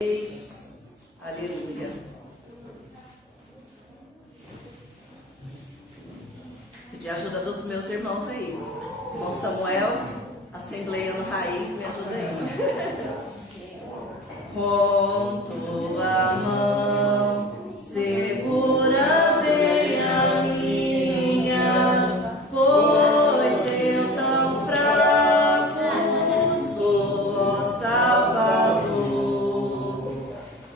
Aleluia. Pedir a ajuda dos meus irmãos aí. Irmão Samuel, Assembleiano Raiz, me ajuda aí. Com tua mão segura bem a minha, pois eu tão fraco sou, ó Salvador,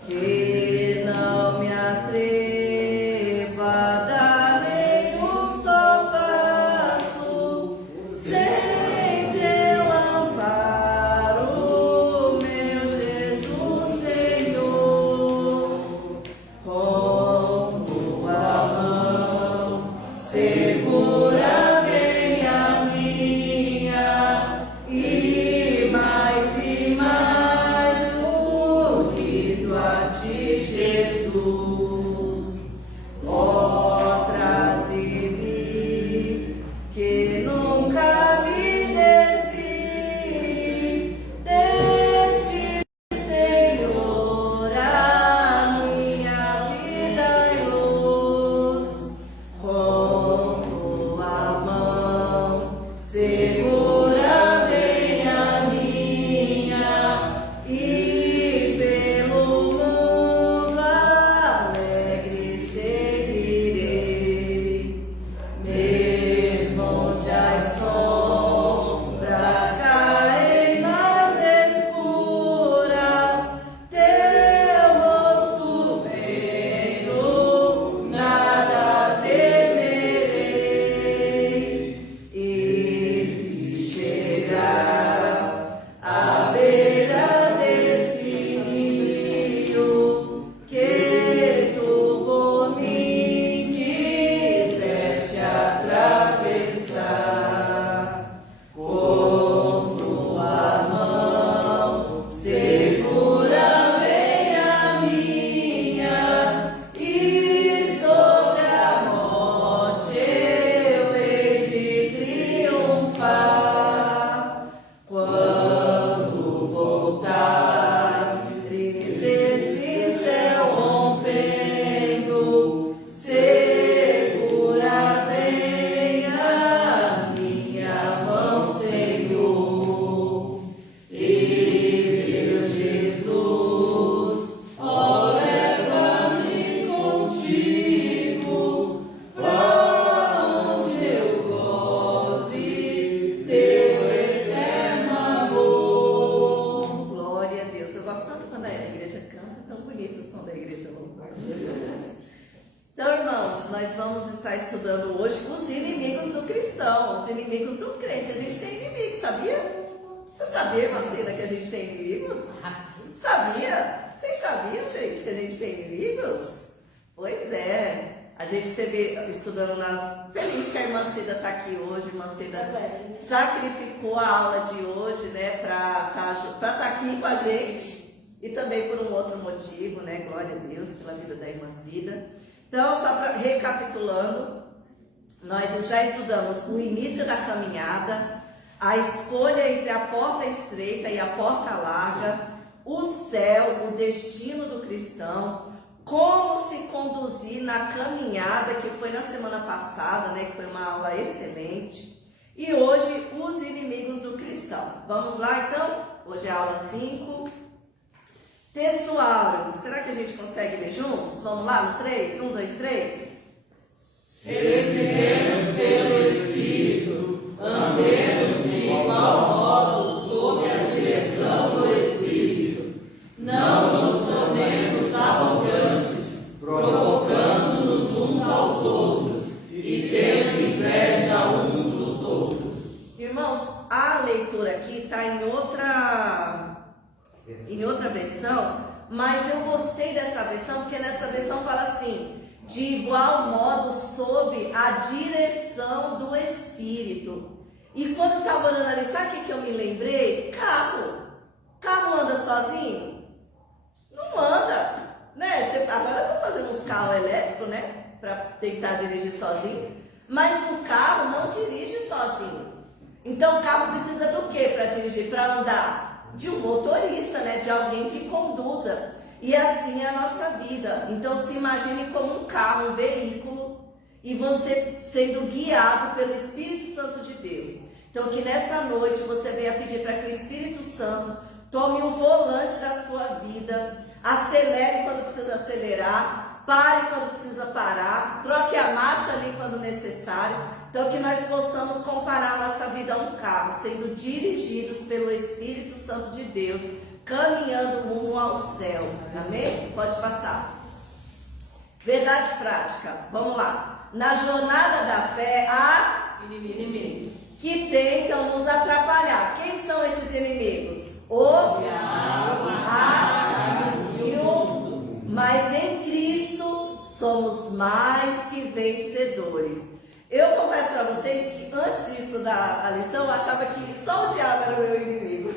que não me atreva a dar nenhum só passo sem teu amparo, meu Jesus Senhor. Com tua mão segura bem a minha, e mais unido a ti, Jesus. Ó, traze-me, que nunca me desvie de ti, Senhor, a minha vida e luz. Com tua mão segura bem a minha, e pelo mundo alegre seguirei, mesmo onde as sombras caem nas escuras, teu rosto vendo, nada temerei. E se chegar à beira desse rio, que tu por mim quiseste atravessar, com tua mão segura bem a minha, e sobre a morte eu hei de triunfar. Quando voltares e esse céu rompendo, segura bem a minha mão, Senhor. E meu Jesus, ó, leva-me contigo, pra onde eu goze teu eterno amor. Glória a Deus. Eu gosto tanto quando a igreja canta, tão bonito o som da igreja louvando. Então, irmãos, nós vamos estar estudando hoje os inimigos do cristão, os inimigos do crente. A gente tem inimigos, sabia? Você sabia, Marcela, que a gente tem inimigos? Sabia? Vocês sabiam, gente, que a gente tem inimigos? Pois é. A gente esteve estudando Feliz que a irmã Cida está aqui hoje. A irmã Cida sacrificou a aula de hoje, né, para estar aqui com a gente. E também por um outro motivo, né? Glória a Deus pela vida da irmã Cida. Então, só recapitulando, nós já estudamos o início da caminhada, a escolha entre a porta estreita e a porta larga, o céu, o destino do cristão, como se conduzir na caminhada, que foi na semana passada, né, que foi uma aula excelente, e hoje os inimigos do cristão. Vamos lá então? Hoje é a aula 5. Textuário. Será que a gente consegue ler juntos? Vamos lá no 3? 1, 2, 3. Se vivemos pelo Espírito, andemos de igual modo sob a direção do Espírito. Não nos tornemos arrogantes, provocando-nos uns aos outros e tendo inveja uns dos outros. Irmãos, a leitura aqui está em outra versão, mas eu gostei dessa versão porque nessa versão fala assim: de igual modo sob a direção do Espírito. E quando eu estava orando ali, sabe o que eu me lembrei? Carro. Carro anda sozinho? Não anda, né? Agora eu estou fazendo uns carros elétricos, né? Para tentar dirigir sozinho. Mas o carro não dirige sozinho. Então o carro precisa do que para dirigir? Para andar? de um motorista, né? De alguém que conduza. E assim é a nossa vida. Então se imagine como um carro, um veículo, e você sendo guiado pelo Espírito Santo de Deus. Então que nessa noite você venha pedir para que o Espírito Santo tome o volante da sua vida, acelere quando precisa acelerar, pare quando precisa parar, troque a marcha ali quando necessário. Então que nós possamos comparar a nossa vida a um carro, sendo dirigidos pelo Espírito Santo de Deus, caminhando rumo ao céu. Amém? Pode passar. Verdade prática. Vamos lá. Na jornada da fé há Inimigo. que tentam nos atrapalhar. Quem são esses inimigos? O diabo, a e o mundo. Mas em Cristo somos mais que vencedores. Eu confesso para vocês que antes de estudar a lição, eu achava que só o diabo era o meu inimigo.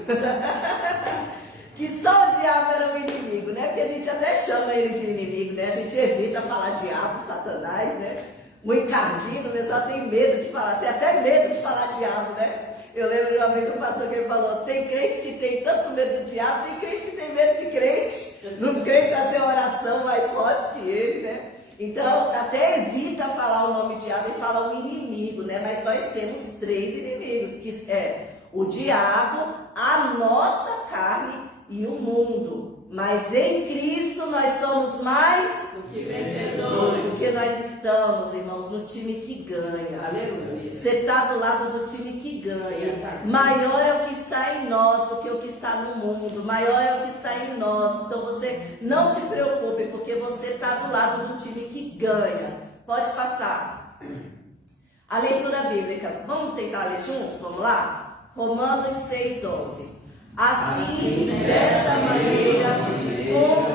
Que só o diabo era o inimigo, né? Porque a gente até chama ele de inimigo, né? A gente evita falar diabo, satanás, né? O encardino, né? Só tem medo de falar, tem até medo de falar diabo, né? Eu lembro de uma vez um pastor que ele falou, tem crente que tem tanto medo do diabo, tem crente que tem medo de crente. Não crente fazer uma oração mais forte que ele, né? Então, até evita falar o nome diabo e fala o inimigo, né? Mas nós temos 3 inimigos, que é o diabo, a nossa carne e o mundo. Mas em Cristo nós somos mais do que vencedores. porque nós estamos, irmãos, no time que ganha. Aleluia. Você está do lado do time que ganha. Maior é o que está em nós do que o que está no mundo. Maior é o que está em nós. Então você não se preocupe, porque você está do lado do time que ganha. Pode passar. A leitura bíblica. Vamos tentar ler juntos? Vamos lá? Romanos 6:11. Assim, desta maneira,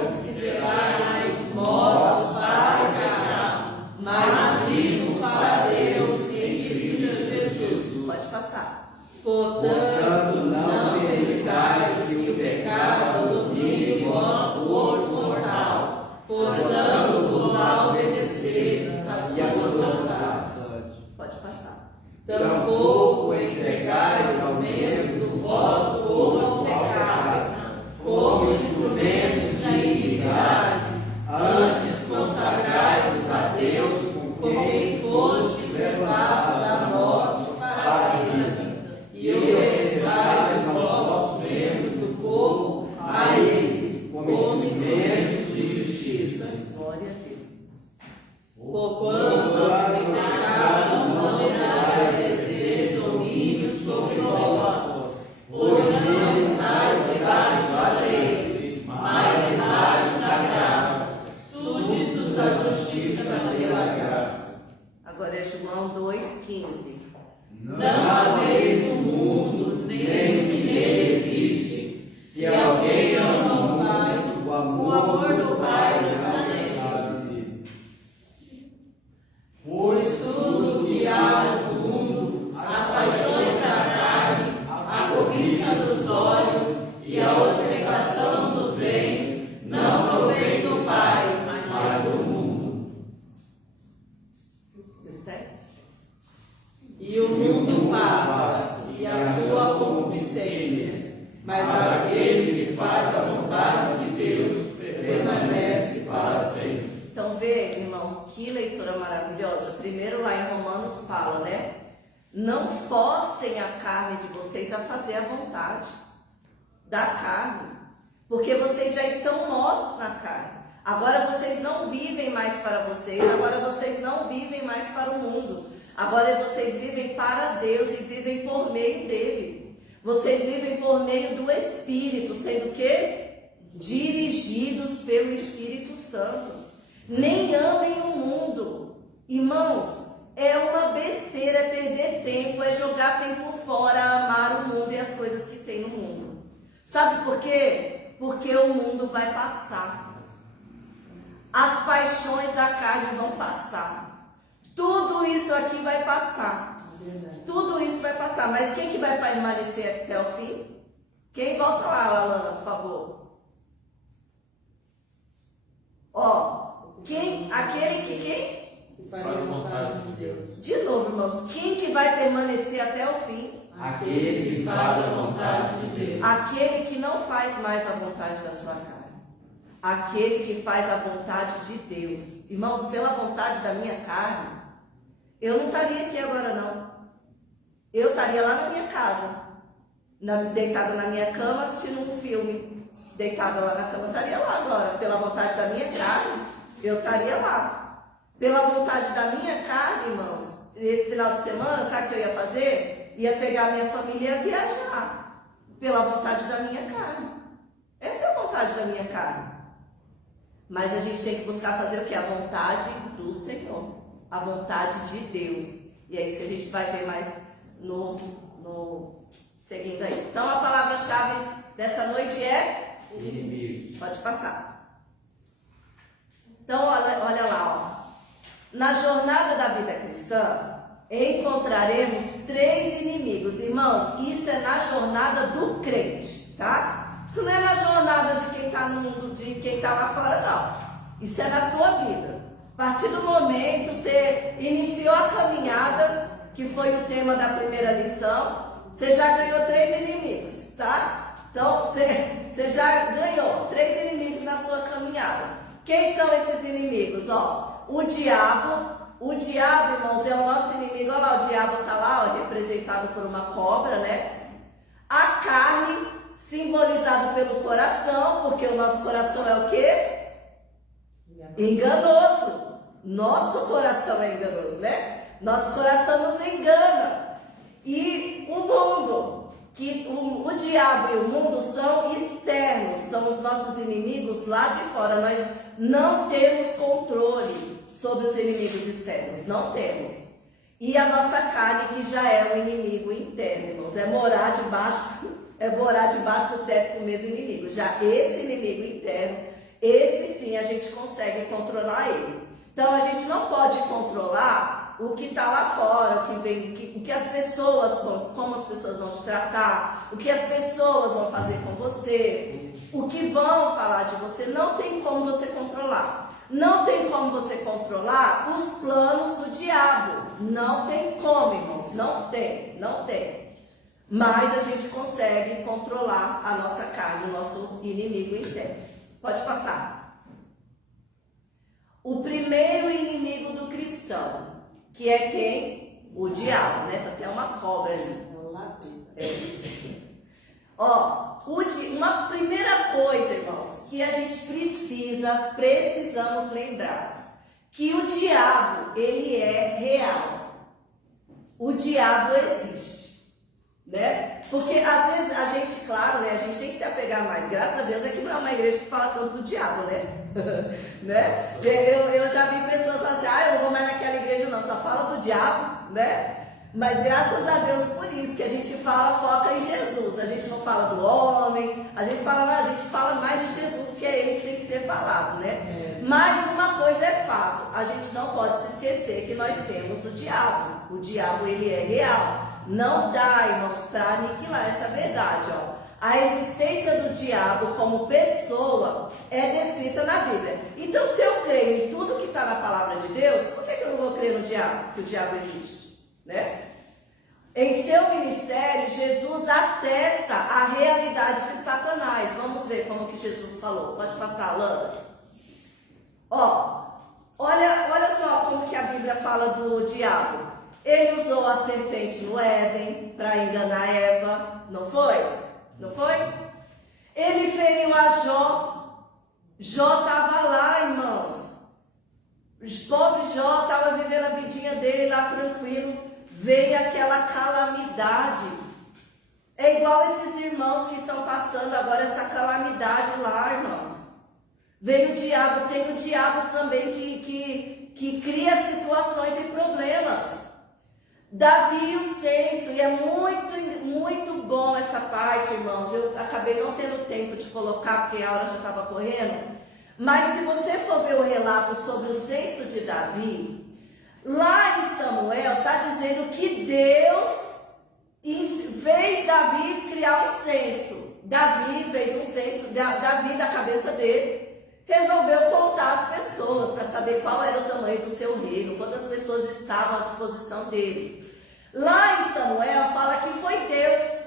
considerai os mortos para o pecado, mas vivos para Deus em Cristo Jesus. Pode passar. Portanto, não permitais que o pecado domine o vosso corpo mortal, forçando-vos a obedecer às suas vontades. Pode passar. Tampouco entregais aos membros do vosso corpo ao pecado, como instrumentos de iniquidade, antes consagrai-vos a Deus, com quem fostes levados da morte para a vida, e ofereçais os vossos membros do corpo a Ele, como instrumentos de justiça. Glória a Deus. Porquanto o pecado não irá exercer domínio sobre vós, pois não estáis debaixo da lei, mas debaixo da graça, súditos da justiça pela graça. Agora é João 2,15. Não ameis o mundo, nem o que nele existe. Se alguém ama o Pai, o amor do Pai está nele. Pois tudo que há no mundo, as paixões da carne, a cobiça dos olhos e a ostentação dos bens, não provém do Pai, mas do mundo. 17. E o mundo passa, e a sua concupiscência, mas aquele que faz a vontade de Deus permanece para sempre. Então vê, irmãos, que leitura maravilhosa. Primeiro lá em Romanos fala, né? Não forcem a carne de vocês a fazer a vontade da carne, porque vocês já estão mortos na carne. Agora vocês não vivem mais para vocês, agora vocês não vivem mais para o mundo. Agora vocês vivem para Deus e vivem por meio dele. Vocês vivem por meio do Espírito, sendo que dirigidos pelo Espírito Santo. Nem amem o mundo. Irmãos, é uma besteira, é perder tempo, é jogar tempo fora, amar o mundo e as coisas que tem no mundo. Sabe por quê? Porque o mundo vai passar. As paixões da carne vão passar. Tudo isso aqui vai passar. Tudo isso vai passar. Mas quem que vai permanecer até o fim? Quem? Volta lá, Alana, por favor. Ó, quem? Aquele que quem? Que faz a vontade de Deus. De novo, irmãos, quem que vai permanecer até o fim? aquele que faz a vontade de Deus. Aquele que não faz mais a vontade da sua carne. Aquele que faz a vontade de Deus. Irmãos, pela vontade da minha carne, eu não estaria aqui agora não. Eu estaria lá na minha casa, deitada na minha cama, assistindo um filme. Deitada lá na cama, eu estaria lá agora. Pela vontade da minha carne, eu estaria lá. Pela vontade da minha carne, irmãos, esse final de semana, sabe o que eu ia fazer? Ia pegar a minha família e ia viajar. Pela vontade da minha carne. Essa é a vontade da minha carne. Mas a gente tem que buscar fazer o que? A vontade do Senhor. A vontade de Deus. E é isso que a gente vai ver mais seguindo aí. Então a palavra-chave dessa noite é Inimigo. Pode passar. Então olha lá, ó. Na jornada da vida cristã encontraremos 3 inimigos. Irmãos, isso é na jornada do crente, tá? Isso não é na jornada de quem está no mundo, de quem está lá fora, não. Isso é na sua vida. A partir do momento que você iniciou a caminhada, que foi o tema da primeira lição, você já ganhou 3 inimigos, tá? Então, você já ganhou 3 inimigos na sua caminhada. Quem são esses inimigos? Ó, o diabo, irmãos, é o nosso inimigo. Olha lá, o diabo está lá, ó, representado por uma cobra, né? A carne, simbolizado pelo coração, porque o nosso coração é o quê? Enganoso. Nosso coração é enganoso, né? Nosso coração nos engana. E o mundo, que o diabo e o mundo são externos, são os nossos inimigos lá de fora. Nós não temos controle sobre os inimigos externos, não temos. E a nossa carne, que já é um inimigo interno, irmãos, é morar debaixo do teto do mesmo inimigo. Já esse inimigo interno, esse sim a gente consegue controlar ele. Então a gente não pode controlar o que está lá fora, o que as pessoas vão, como as pessoas vão te tratar, o que as pessoas vão fazer com você, o que vão falar de você. Não tem como você controlar. Não tem como você controlar os planos do diabo. Não tem como, irmãos. Não tem. Mas a gente consegue controlar a nossa carne, o nosso inimigo interno. Pode passar. O primeiro inimigo do cristão, que é quem? O diabo, né? Tá até uma cobra ali. Ó, uma primeira coisa, irmãos, que a gente precisamos lembrar, que o diabo, ele é real. O diabo existe, né? Porque às vezes a gente, claro, né, a gente tem que se apegar mais. Graças a Deus aqui não é uma igreja que fala tanto do diabo, né? Né? Eu já vi pessoas falar assim, eu não vou mais naquela igreja não, só fala do diabo, né? Mas graças a Deus por isso que a gente foca em Jesus. A gente não fala do homem, a gente fala mais de Jesus, porque é ele que tem que ser falado, né? Mas uma coisa é fato, a gente não pode se esquecer que nós temos o diabo. O diabo, ele é real. Não dá, irmãos, para aniquilar essa verdade, ó. A existência do diabo como pessoa é descrita na Bíblia. Então, se eu creio em tudo que está na palavra de Deus, por que eu não vou crer no diabo, que o diabo existe? Né? Em seu ministério, Jesus atesta a realidade de Satanás. Vamos ver como que Jesus falou. Pode passar, Lana. Ó, olha só como que a Bíblia fala do diabo. Ele usou a serpente no Éden para enganar Eva, não foi? Não foi? Ele feriu a Jó. Jó estava lá, irmãos. O pobre Jó estava vivendo a vidinha dele lá tranquilo. Veio aquela calamidade. É igual esses irmãos que estão passando agora essa calamidade lá, irmãos. Veio o diabo, tem o diabo também que cria situações e problemas. Davi e o censo, e é muito bom essa parte, irmãos. Eu acabei não tendo tempo de colocar, porque a hora já estava correndo. Mas se você for ver o relato sobre o censo de Davi, lá em Samuel está dizendo que Deus fez Davi criar um censo. Davi fez um censo, Davi da cabeça dele, resolveu contar as pessoas para saber qual era o tamanho do seu reino, quantas pessoas estavam à disposição dele. Lá em Samuel fala que foi Deus.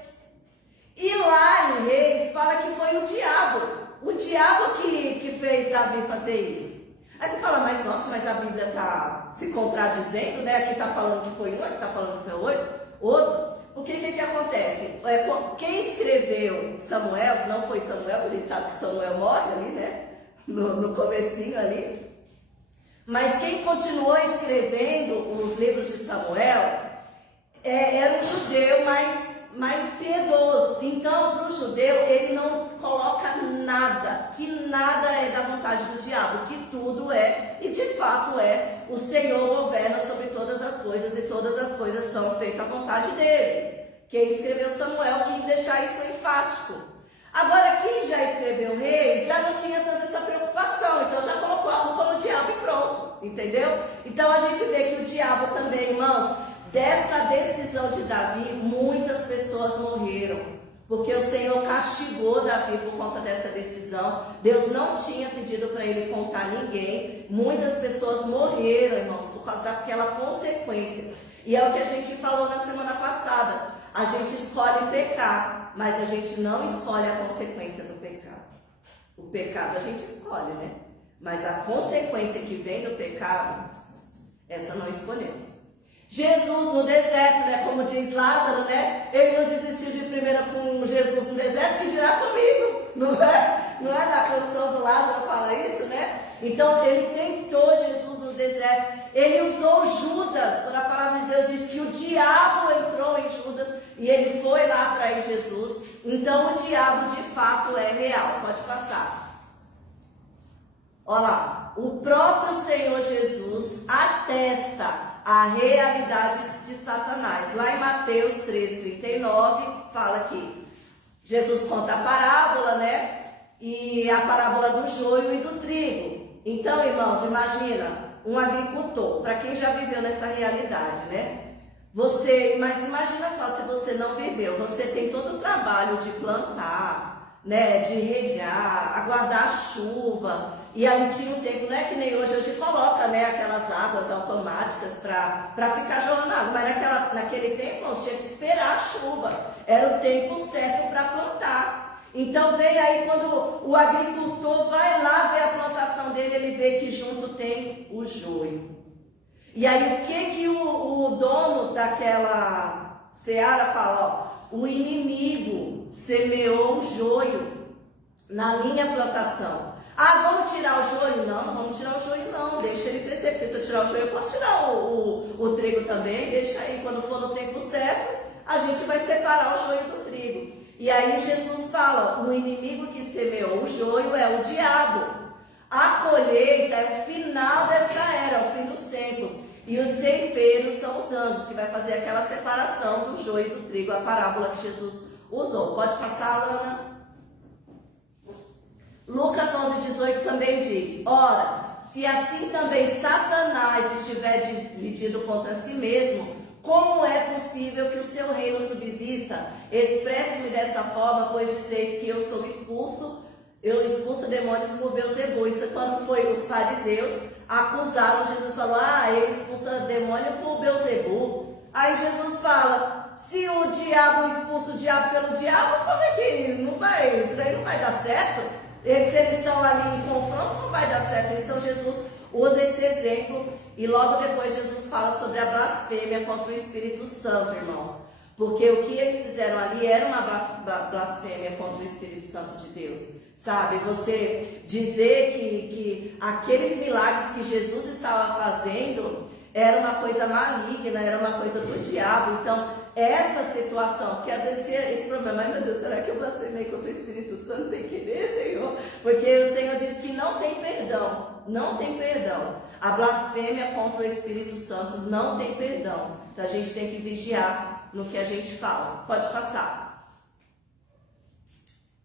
E lá em Reis fala que foi o diabo. O diabo que fez Davi fazer isso. Aí você fala, mas nossa, mas a Bíblia está se contradizendo, né? Aqui está falando que foi um, aqui está falando que foi outro. O que acontece? Quem escreveu Samuel, que não foi Samuel, a gente sabe que Samuel morre ali, né? No comecinho ali. Mas quem continuou escrevendo os livros de Samuel era um judeu mais piedoso. Então, para o judeu, ele não coloca nada, que nada é da vontade do diabo, que tudo é, e de fato é, o Senhor governa sobre todas as coisas, e todas as coisas são feitas à vontade dele. Quem escreveu Samuel quis deixar isso enfático. Agora, quem já escreveu Reis já não tinha tanta essa preocupação, então já colocou a culpa no diabo e pronto, entendeu? Então a gente vê que o diabo também, irmãos, dessa decisão de Davi, muitas pessoas morreram, porque o Senhor castigou Davi por conta dessa decisão. Deus não tinha pedido para ele contar ninguém. Muitas pessoas morreram, irmãos, por causa daquela consequência. E é o que a gente falou na semana passada. A gente escolhe pecar, mas a gente não escolhe a consequência do pecado. O pecado a gente escolhe, né? Mas a consequência que vem do pecado, essa não escolhemos. Jesus no deserto, né? Como diz Lázaro, né? Ele não desistiu de ir primeiro com Jesus no deserto, que dirá comigo, não é? Não é na canção do Lázaro fala isso, né? Então ele tentou Jesus no deserto. Ele usou Judas, quando a palavra de Deus diz que o diabo entrou em Judas e ele foi lá atrair Jesus. Então o diabo de fato é real. Pode passar. Olha lá, o próprio Senhor Jesus atesta a realidade de Satanás. Lá em Mateus 13:39 fala que Jesus conta a parábola, né? E a parábola do joio e do trigo. Então, irmãos, imagina um agricultor, para quem já viveu nessa realidade, né? Mas imagina só, se você não viveu, você tem todo o trabalho de plantar, né? De regar, aguardar a chuva. E ali tinha um tempo, não é que nem hoje coloca, né, aquelas águas automáticas para ficar jorrando água, mas naquele tempo nós tinha que esperar a chuva, era o tempo certo para plantar. Então vem aí quando o agricultor vai lá ver a plantação dele, ele vê que junto tem o joio. E aí o que o dono daquela seara fala? Ó, o inimigo semeou o joio na minha plantação. Ah, vamos tirar o joio? Não, não vamos tirar o joio não, deixa ele crescer, porque se eu tirar o joio eu posso tirar o trigo também, deixa aí, quando for no tempo certo, a gente vai separar o joio do trigo. E aí Jesus fala, o inimigo que semeou o joio é o diabo. A colheita é o final desta era, é o fim dos tempos. E os ceifeiros são os anjos, que vai fazer aquela separação do joio e do trigo, a parábola que Jesus usou. Pode passar, Alana? Lucas 11:18 também diz, ora, se assim também Satanás estiver dividido contra si mesmo, como é possível que o seu reino subsista? Expresse-me dessa forma, pois dizeis que eu expulso demônios por Beelzebul. Isso quando foi os fariseus acusaram Jesus, falou, ele expulsa demônio por Beelzebul. Aí Jesus fala, se o diabo expulsa o diabo pelo diabo, como é que isso daí não vai dar certo? Se eles estão ali em confronto, não vai dar certo. Então Jesus usa esse exemplo e logo depois Jesus fala sobre a blasfêmia contra o Espírito Santo, irmãos. Porque o que eles fizeram ali era uma blasfêmia contra o Espírito Santo de Deus. Sabe, você dizer que aqueles milagres que Jesus estava fazendo era uma coisa maligna, era uma coisa do diabo. Então, essa situação, porque às vezes tem esse problema, ai meu Deus, será que eu blasfemei contra o Espírito Santo sem querer, Senhor? Porque o Senhor diz que não tem perdão, não tem perdão. A blasfêmia contra o Espírito Santo não tem perdão. Então a gente tem que vigiar no que a gente fala. Pode passar.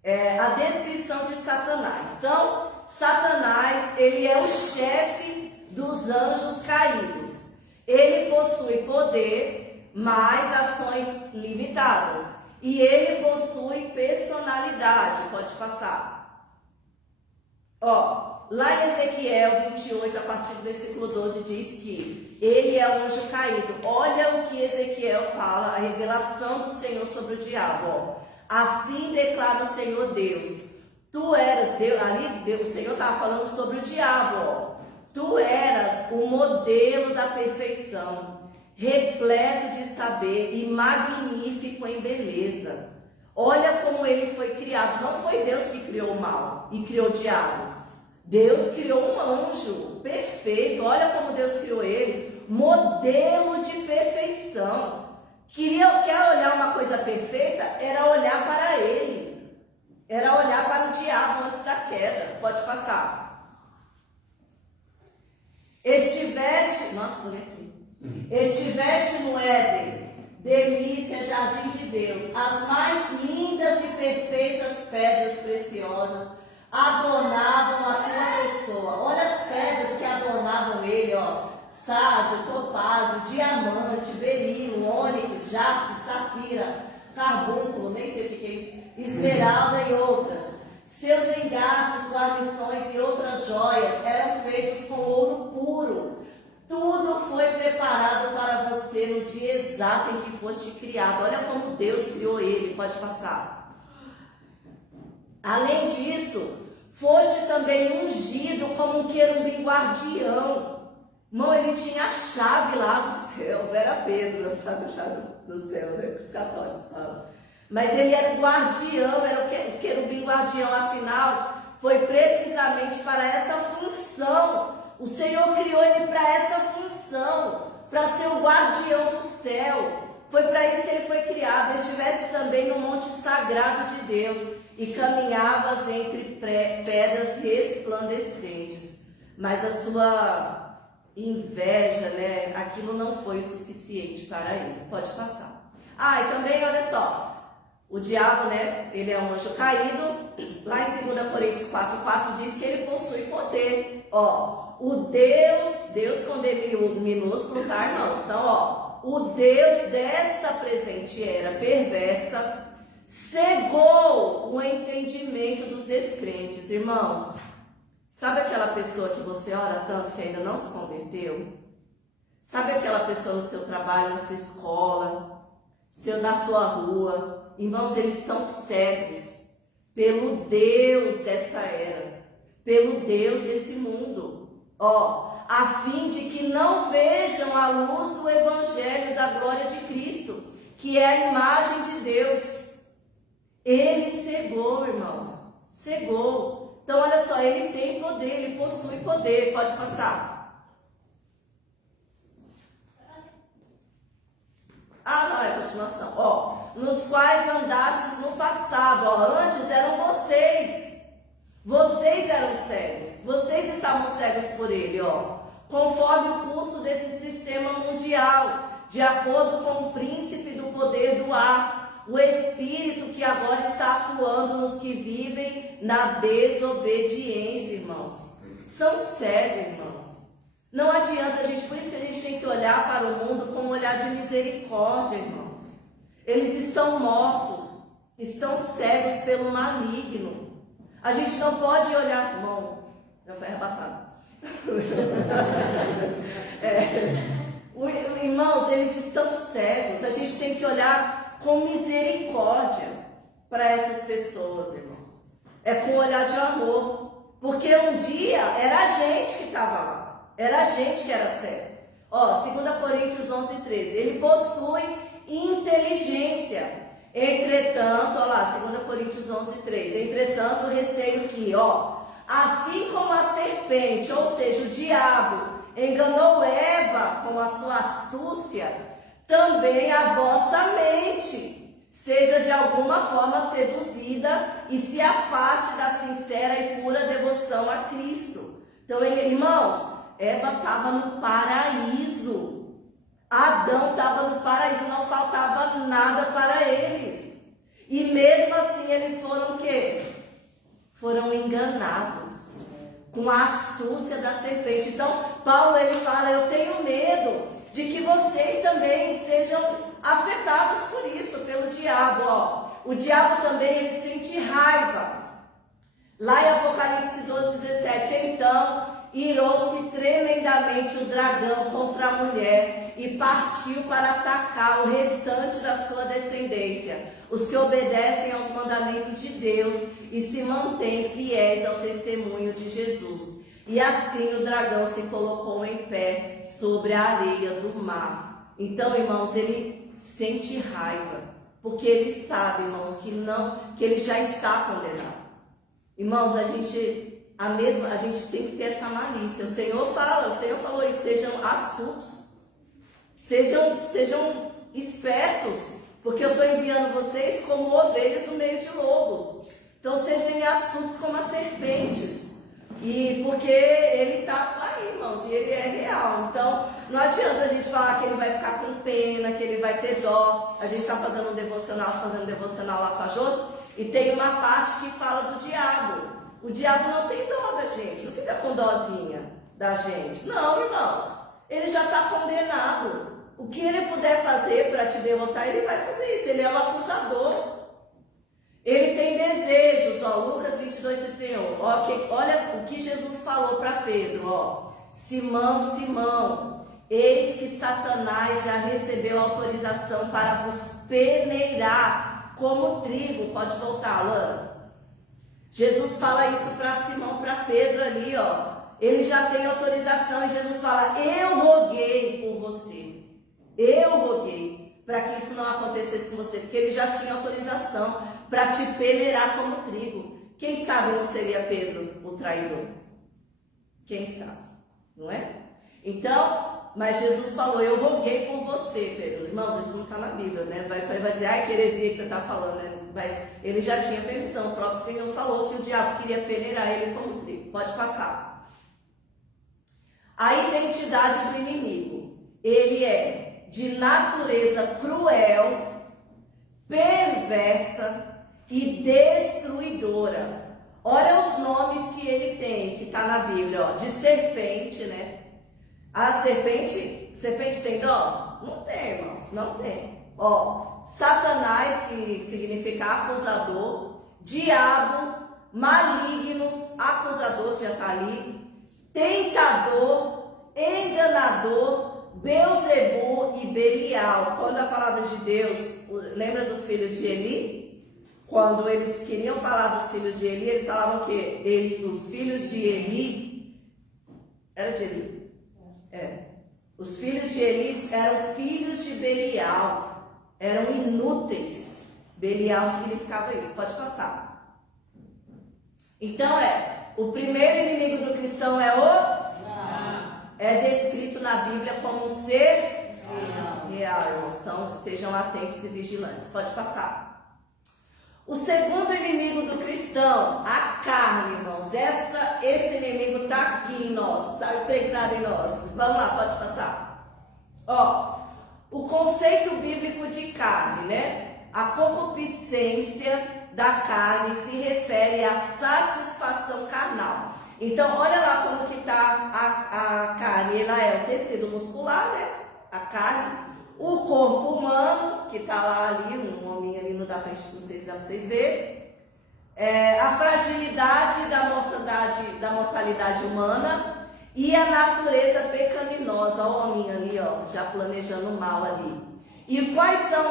A descrição de Satanás. Então, Satanás, ele é o chefe dos anjos caídos. Ele possui poder, mas ações limitadas. E ele possui personalidade. Pode passar. Ó, lá em Ezequiel 28, a partir do versículo 12, diz que ele é um anjo caído. Olha o que Ezequiel fala, a revelação do Senhor sobre o diabo. Ó. Assim declara o Senhor Deus. Tu eras, Deus, ali o Senhor estava falando sobre o diabo. Ó. Tu eras o modelo da perfeição, repleto de saber e magnífico em beleza. Olha como ele foi criado. Não foi Deus que criou o mal e criou o diabo. Deus criou um anjo perfeito. Olha como Deus criou ele. Modelo de perfeição. Quer olhar uma coisa perfeita? Era olhar para ele. Era olhar para o diabo antes da queda. Pode passar. Estiveste no Éden, delícia, jardim de Deus, as mais lindas e perfeitas pedras preciosas adornavam a tua pessoa. Olha as pedras que adornavam ele, ó. Sárdio, topázio, diamante, berilo, ônix, jaspe, safira, carbúnculo, nem sei o que é isso, esmeralda e outras. Seus engastes, guarnições e outras joias eram feitos com ouro puro. Tudo foi preparado para você no dia exato em que foste criado. Olha como Deus criou ele. Pode passar. Além disso, foste também ungido como um querubim guardião. Irmão, ele tinha a chave lá do céu. Era Pedro, sabe a chave do céu, né? Que os católicos falam. Mas ele era o guardião, era o querubim guardião. Afinal, foi precisamente para essa função. O Senhor criou ele para essa função, para ser o guardião do céu. Foi para isso que ele foi criado. Estivesse também no monte sagrado de Deus e caminhavas entre pedras resplandecentes. Mas a sua inveja, né? Aquilo não foi o suficiente para ele. Pode passar. Ah, e também, olha só. O diabo, né? Ele é um anjo caído. Lá em 2 Coríntios 4:4 diz que ele possui poder. Ó, o Deus com D minúsculo, tá, irmãos? Então, ó, o Deus desta presente era perversa cegou o entendimento dos descrentes. Irmãos, sabe aquela pessoa que você ora tanto que ainda não se converteu? Sabe aquela pessoa no seu trabalho, na sua escola, na sua rua? Irmãos, eles estão cegos pelo Deus dessa era, pelo Deus desse mundo, ó, a fim de que não vejam a luz do Evangelho da glória de Cristo, que é a imagem de Deus. Ele cegou, irmãos, cegou. Então, olha só, ele tem poder, ele possui poder. Pode passar. Ah, não, é a continuação. Ó, nos quais andastes no passado. Ó, antes eram vocês. Vocês eram cegos. Vocês estavam cegos por ele, ó. Conforme o curso desse sistema mundial, de acordo com o príncipe do poder do ar, o espírito que agora está atuando nos que vivem na desobediência, irmãos. São cegos, irmãos. Não adianta, gente, por isso que a gente tem que olhar para o mundo com um olhar de misericórdia, irmãos. Eles estão mortos, estão cegos pelo maligno. A gente não pode olhar, irmão, já foi arrebatado. Irmãos, eles estão cegos. A gente tem que olhar com misericórdia para essas pessoas, irmãos. É com um olhar de amor. Porque um dia era a gente que estava lá. Era a gente que era cego. Ó, 2 Coríntios 11:13. Ele possui inteligência. Entretanto, ó lá, 2 Coríntios 11:3. Entretanto, receio que, ó, assim como a serpente, ou seja, o diabo, enganou Eva com a sua astúcia, também a vossa mente seja de alguma forma seduzida e se afaste da sincera e pura devoção a Cristo. Então, irmãos, Eva estava no paraíso. Adão estava no paraíso, não faltava nada para eles. E mesmo assim eles foram o quê? Foram enganados com a astúcia da serpente. Então, Paulo ele fala, eu tenho medo de que vocês também sejam afetados por isso, pelo diabo. Ó. O diabo também ele sente raiva Lá em Apocalipse 12:17, então irou-se tremendamente o dragão contra a mulher e partiu para atacar o restante da sua descendência, os que obedecem aos mandamentos de Deus e se mantêm fiéis ao testemunho de Jesus. E assim o dragão se colocou em pé sobre a areia do mar. Então, irmãos, ele sente raiva, porque ele sabe, irmãos, que ele já está condenado. Irmãos, a gente tem que ter essa malícia. O Senhor falou isso, sejam astutos, sejam espertos, porque eu estou enviando vocês como ovelhas no meio de lobos. Então sejam astutos como as serpentes. E porque ele está aí, irmãos, e ele é real. Então não adianta a gente falar que ele vai ficar com pena, que ele vai ter dó. A gente está fazendo um devocional lá com a Josi, e tem uma parte que fala do diabo. O diabo não tem dó da gente, não fica com dózinha da gente. Não, irmãos, ele já está condenado. O que ele puder fazer para te derrotar, ele vai fazer isso. Ele é um acusador. Ele tem desejos, ó, Lucas 22:31. Olha o que Jesus falou para Pedro, ó. Simão, Simão, eis que Satanás já recebeu autorização para vos peneirar como trigo. Pode voltar, Alana. Jesus fala isso para Simão, para Pedro ali, ó. Ele já tem autorização e Jesus fala: eu roguei por você. Eu roguei para que isso não acontecesse com você, porque ele já tinha autorização para te peneirar como trigo. Quem sabe não seria Pedro o traidor? Quem sabe, não é? Então, mas Jesus falou: eu roguei por você, Pedro. Irmãos, isso não está na Bíblia, né? Vai dizer, ai, que heresia que você está falando, né? Mas ele já tinha permissão. O próprio Senhor falou que o diabo queria peneirar ele como trigo. Pode passar. A identidade do inimigo. Ele é de natureza cruel, perversa e destruidora. Olha os nomes que ele tem, que está na Bíblia, ó. De serpente, né? A serpente tem dó? Não tem, irmãos, não tem. Ó, Satanás, que significa acusador, diabo, maligno, acusador, que já está ali, tentador, enganador, Belzebu e Belial. Quando a palavra de Deus, lembra dos filhos de Eli? Quando eles queriam falar dos filhos de Eli, eles falavam que os filhos de Eli, era de Eli? Os filhos de Eli eram filhos de Belial, eram inúteis. Belial significava isso, pode passar. Então o primeiro inimigo do cristão é descrito na Bíblia como um ser real, irmãos. Então estejam atentos e vigilantes. Pode passar. O segundo inimigo do cristão, a carne, irmãos. Esse inimigo está aqui em nós, está impregnado em nós. Vamos lá, pode passar. Ó, o conceito bíblico de carne, né? A concupiscência da carne se refere à satisfação carnal. Então, olha lá como que está a carne. Ela é o tecido muscular, né? A carne. O corpo humano, que está lá ali, um hominho ali, não sei se dá para vocês verem. A fragilidade da mortalidade humana e a natureza pecaminosa. Olha o hominho ali, ó, já planejando mal ali. E quais são,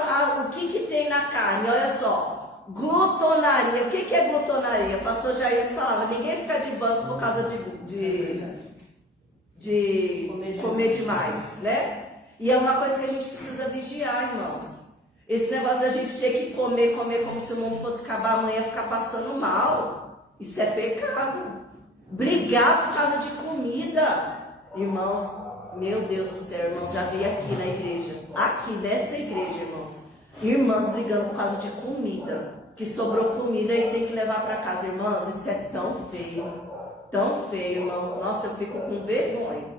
o que tem na carne? Olha só. Glutonaria. O que é glutonaria? O pastor Jair falava: ninguém fica de banco por causa de comer demais, né? E é uma coisa que a gente precisa vigiar, irmãos. Esse negócio da gente ter que comer como se o mundo fosse acabar amanhã, ficar passando mal, isso é pecado. Brigar por causa de comida, irmãos, meu Deus do céu, irmãos, já vi aqui na igreja, aqui nessa igreja, irmãs brigando por causa de comida, que sobrou comida e tem que levar para casa. Irmãs, isso é tão feio, irmãos. Nossa, eu fico com vergonha.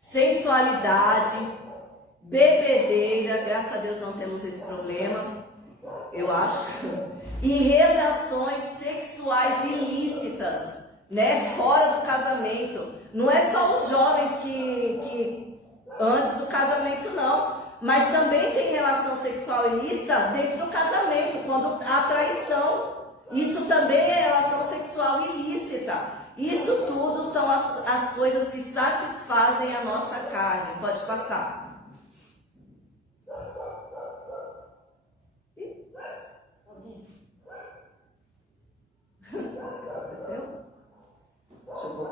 Sensualidade, bebedeira, graças a Deus não temos esse problema, eu acho. E relações sexuais ilícitas, né, fora do casamento. Não é só os jovens que antes do casamento, não. Mas também tem relação sexual ilícita dentro do casamento, quando há traição. Isso também é relação sexual ilícita. Isso tudo são as coisas que satisfazem a nossa carne. Pode passar. Aconteceu?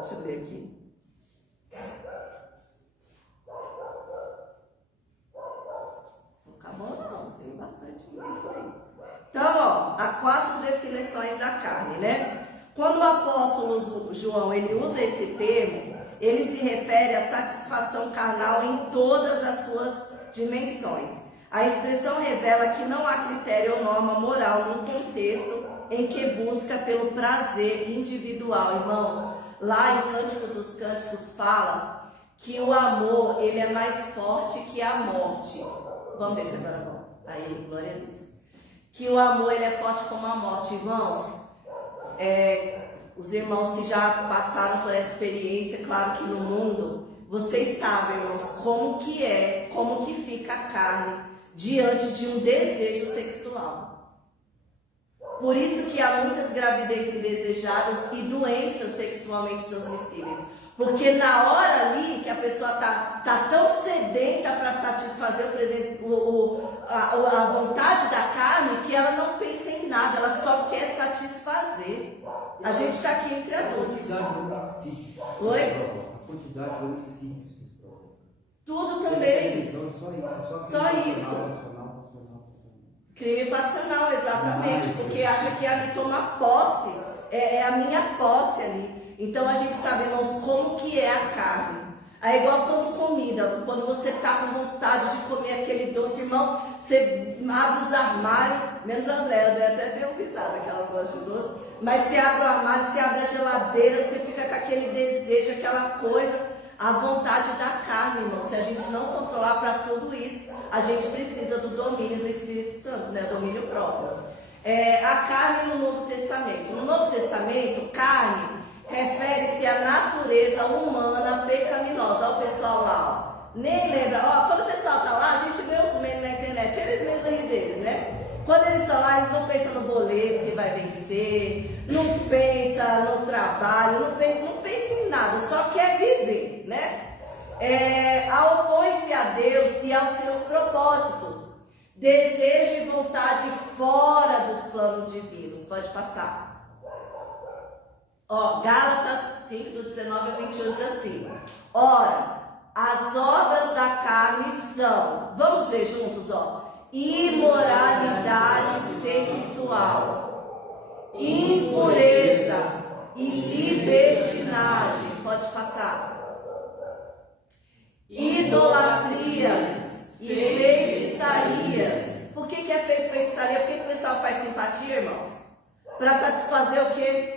Deixa eu ver aqui. Não acabou não, tem bastante livro aí. Então, ó, há 4 definições da carne, né? Quando o apóstolo João ele usa esse termo, ele se refere à satisfação carnal em todas as suas dimensões. A expressão revela que não há critério ou norma moral num contexto em que busca pelo prazer individual. Irmãos, lá em Cântico dos Cânticos fala que o amor ele é mais forte que a morte. Vamos ver se agora volta. Aí, glória a Deus. Que o amor ele é forte como a morte. Irmãos, os irmãos que já passaram por essa experiência, claro que no mundo, vocês sabem, irmãos, como que fica a carne diante de um desejo sexual. Por isso que há muitas gravidezes indesejadas e doenças sexualmente transmissíveis. Porque na hora ali que a pessoa tá tão sedenta para satisfazer, por exemplo, a vontade da carne, que ela não pensa em nada, ela só quer satisfazer. A gente está aqui entre adultos. A quantidade de homicídios. Oi? A quantidade de homicídios. Tudo também. Só isso. Crime passional, exatamente. Porque acha que ali toma posse. É a minha posse ali. Então a gente sabe, irmãos, como que é a carne. É igual como comida. Quando você está com vontade de comer aquele doce, irmãos, você abre os armários, menos a André até deu risada que ela gosta de doce, mas você abre o armário, você abre a geladeira, você fica com aquele desejo, aquela coisa, a vontade da carne, irmão. Se a gente não controlar para tudo isso, a gente precisa do domínio do Espírito Santo, né? Domínio próprio. A carne no Novo Testamento. No Novo Testamento, carne refere-se à natureza humana pecaminosa. Olha o pessoal lá, ó. Nem lembra. Ó, quando o pessoal tá lá, a gente vê os memes na internet, eles mesmos riem deles, né? Quando eles estão lá, eles não pensam no boleto que vai vencer, não pensam no trabalho, não pensam em nada, só quer viver, né? Opõe-se a Deus e aos seus propósitos, desejo e vontade fora dos planos divinos. Pode passar. Ó, Gálatas 5, do 19 ao 21 diz assim: ora, as obras da carne são, vamos ver juntos, ó, imoralidade sexual, impureza e libertinagem. Pode passar. Idolatrias e feitiçarias. Por que é feito feitiçaria? Por que o pessoal faz simpatia, irmãos? Para satisfazer o quê?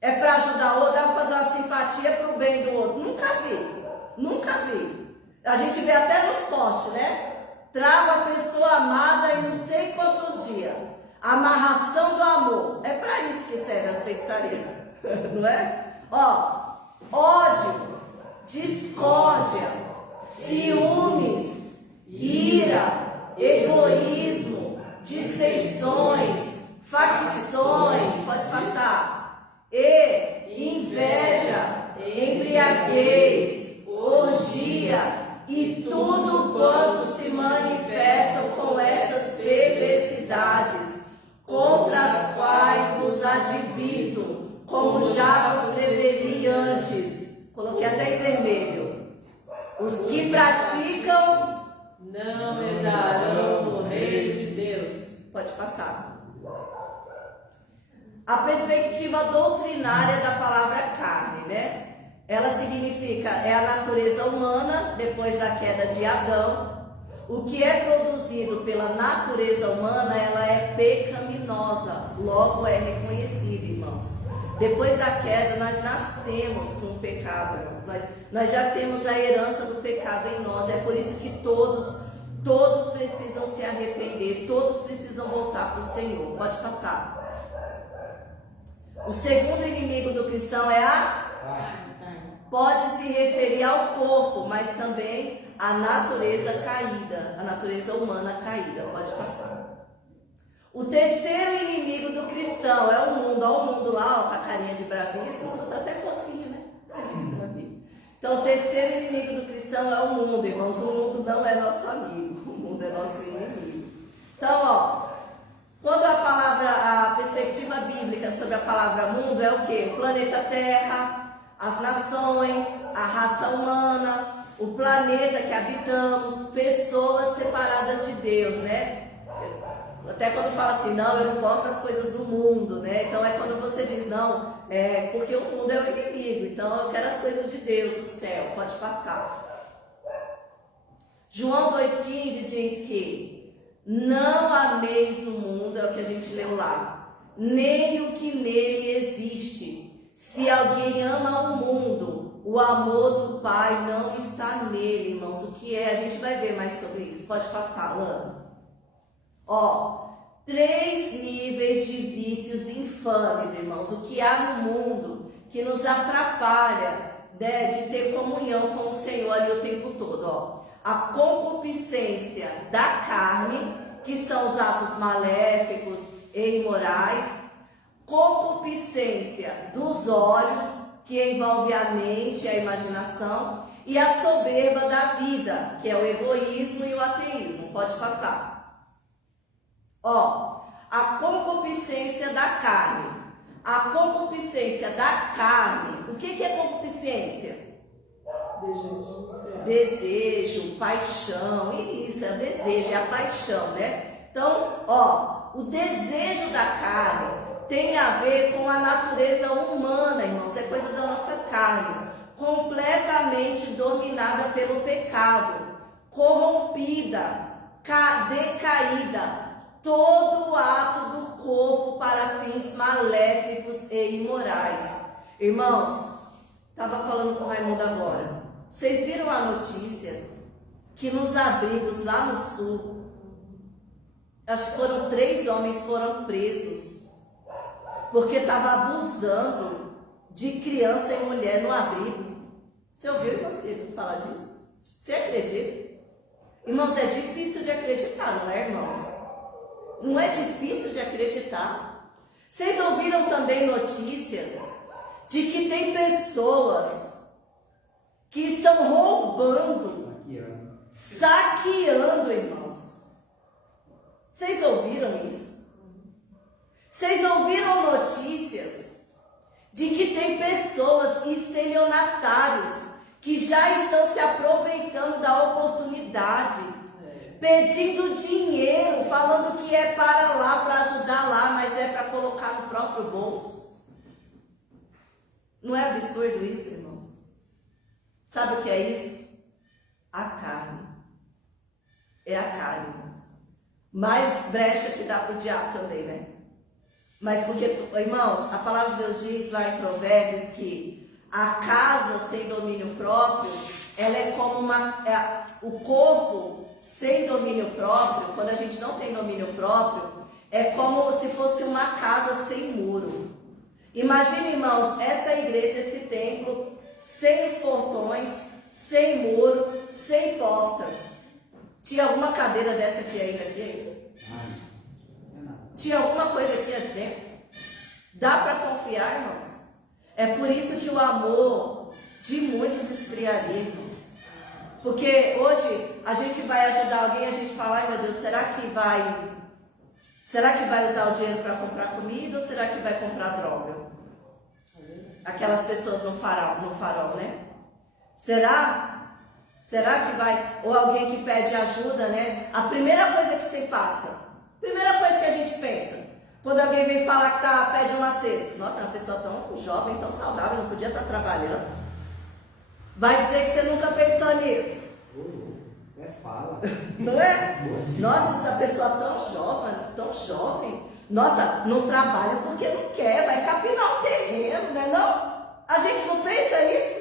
É para ajudar o outro, é para fazer uma simpatia para o bem do outro. Nunca vi, nunca vi. A gente vê até nos posts, né? Traga a pessoa amada em não sei quantos dias. Amarração do amor. É para isso que serve as feitiçarias, não é? Ó, ódio, discórdia, ciúmes, ira, egoísmo, dissensões, facções. Pode passar. E inveja, embriaguez, orgia e tudo quanto se manifestam com essas perversidades, contra as quais vos advirto, como já vos preveni antes. Coloquei até em vermelho. Os que praticam não herdarão o reino de Deus. Pode passar. A perspectiva doutrinária da palavra carne, né? Ela significa, é a natureza humana depois da queda de Adão. O que é produzido pela natureza humana, ela é pecaminosa, logo é reconhecida, irmãos. Depois da queda, nós nascemos com o pecado, irmãos. Nós já temos a herança do pecado em nós. É por isso que todos precisam se arrepender, todos precisam voltar para o Senhor. Pode passar. O segundo inimigo do cristão é a carne. Pode se referir ao corpo, mas também à natureza caída, a natureza humana caída. Pode passar. O terceiro inimigo do cristão é o mundo. Olha o mundo lá, ó, com a carinha de bravinho. Esse mundo tá até fofinho, né? Carinha de bravinho. Então, o terceiro inimigo do cristão é o mundo, irmãos. O mundo não é nosso amigo. O mundo é nosso inimigo. Então, ó, quando a perspectiva bíblica sobre a palavra mundo é o quê? O planeta Terra, as nações, a raça humana, o planeta que habitamos, pessoas separadas de Deus, né? Até quando fala assim, não, eu não gosto das coisas do mundo, né? Então é quando você diz, não, porque o mundo é o inimigo, então eu quero as coisas de Deus, do céu, pode passar. João 2,15 diz que não ameis o mundo, é o que a gente leu lá, nem o que nele existe. Se alguém ama o mundo, o amor do Pai não está nele, irmãos. O que é? A gente vai ver mais sobre isso. Pode passar, Lana. Ó, 3 níveis de vícios infames, irmãos. O que há no mundo que nos atrapalha, né, de ter comunhão com o Senhor ali o tempo todo, ó. A concupiscência da carne, que são os atos maléficos e imorais. Concupiscência dos olhos, que envolve a mente e a imaginação. E a soberba da vida, que é o egoísmo e o ateísmo. Pode passar. Ó, a concupiscência da carne. A concupiscência da carne. O que é concupiscência? Desejo, paixão. Isso, é desejo, é a paixão, né? Então, ó, o desejo da carne tem a ver com a natureza humana, irmãos. É coisa da nossa carne. Completamente dominada pelo pecado. Corrompida, decaída. Todo ato do corpo para fins maléficos e imorais. Irmãos, estava falando com o Raimundo agora. Vocês viram a notícia que nos abrigos lá no sul, acho que foram 3 homens foram presos porque estava abusando de criança e mulher no abrigo. Você ouviu você falar disso? Você acredita? Irmãos, é difícil de acreditar, não é, irmãos? Não é difícil de acreditar. Vocês ouviram também notícias de que tem pessoas que estão roubando, saqueando, irmãos. Vocês ouviram isso? Vocês ouviram notícias de que tem pessoas estelionatários que já estão se aproveitando da oportunidade, pedindo dinheiro, falando que é para lá, para ajudar lá, mas é para colocar no próprio bolso. Não é absurdo isso, irmãos? Sabe o que é isso? A carne. É a carne, irmãos. Mais brecha que dá para o diabo também, né? Mas porque, irmãos, a palavra de Deus diz lá em Provérbios que a casa sem domínio próprio, ela é como o corpo sem domínio próprio. Quando a gente não tem domínio próprio, é como se fosse uma casa sem muro. Imagine, irmãos, essa igreja, esse templo, sem os portões, sem muro, sem porta. Tinha alguma cadeira dessa aqui ainda aqui? Tinha alguma coisa aqui dentro? Dá para confiar, irmãos? É por isso que o amor de muitos esfriaria, irmãos. Porque hoje a gente vai ajudar alguém, a gente fala, ai meu Deus, será que vai usar o dinheiro para comprar comida ou será que vai comprar droga? Aquelas pessoas no farol, né? Será que vai? Ou alguém que pede ajuda, né? A primeira coisa que você passa, primeira coisa que a gente pensa, quando alguém vem falar que pede uma cesta, nossa, é uma pessoa tão jovem, tão saudável, não podia estar trabalhando. Vai dizer que você nunca pensou nisso? Fala. Não é? Nossa, essa pessoa tão jovem, nossa, não trabalha porque não quer, vai capinar o terreno, né não? A gente não pensa isso?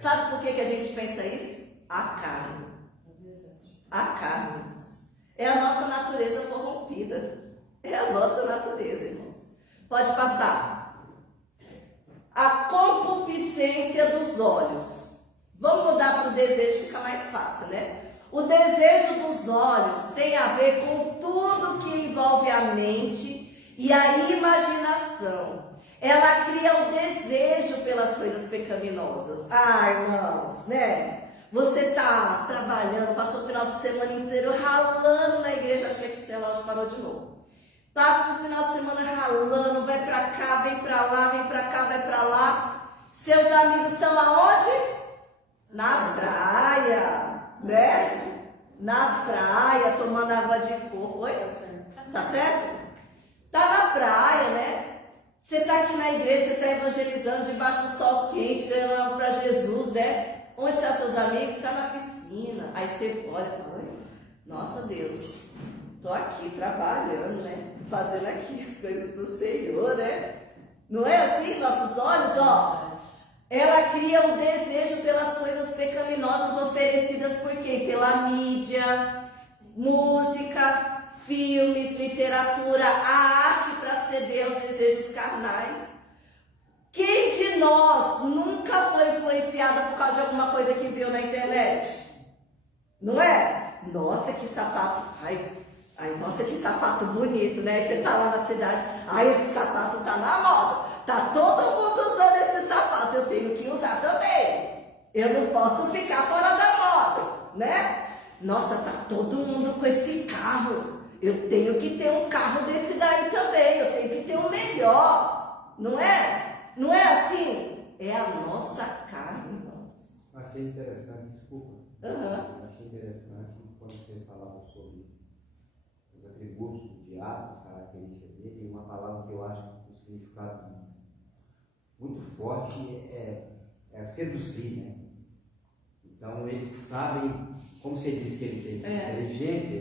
Sabe por que a gente pensa isso? A carne. A carne. É a nossa natureza corrompida. É a nossa natureza, irmãos. Pode passar. A concupiscência dos olhos. Vamos mudar para o desejo, fica mais fácil, né? O desejo dos olhos tem a ver com tudo que envolve a mente e a imaginação. Ela cria o desejo pelas coisas pecaminosas. Ah, irmãos, né? Você tá trabalhando, passou o final de semana inteiro ralando na igreja, achei que esse relógio parou de novo. Passa esse final de semana ralando, vai pra cá, vem pra lá, vem pra cá, vai pra lá. Seus amigos estão aonde? Na praia, né? Na praia, tomando água de coco. Oi? Tá certo? Tá na praia, né? Você tá aqui na igreja, você tá evangelizando debaixo do sol quente, ganhando algo pra Jesus, né? Onde estão seus amigos? Está na piscina. Aí você olha e fala, nossa Deus, tô aqui trabalhando, né? Fazendo aqui as coisas do Senhor, né? Não é assim? Nossos olhos, ó. Ela cria um desejo pelas coisas pecaminosas oferecidas por quem? Pela mídia, música, filmes, literatura, a arte para ceder aos desejos carnais. Quem de nós nunca foi influenciada por causa de alguma coisa que viu na internet? Não é? Nossa, que sapato. Ai, nossa, que sapato bonito, né? Aí você tá lá na cidade. Ai, esse sapato tá na moda. Tá todo mundo usando esse sapato. Eu tenho que usar também. Eu não posso ficar fora da moda, né? Nossa, tá todo mundo com esse carro. Eu tenho que ter um carro desse daí também. Eu tenho que ter um melhor. Não é? Não é assim? É a nossa carne, irmãos. Achei interessante, desculpa. Achei interessante quando você falava sobre os atributos do diabo, as características dele, e uma palavra que eu acho que o significado muito forte é seduzir, né? Então eles sabem, como você disse que ele tem inteligência,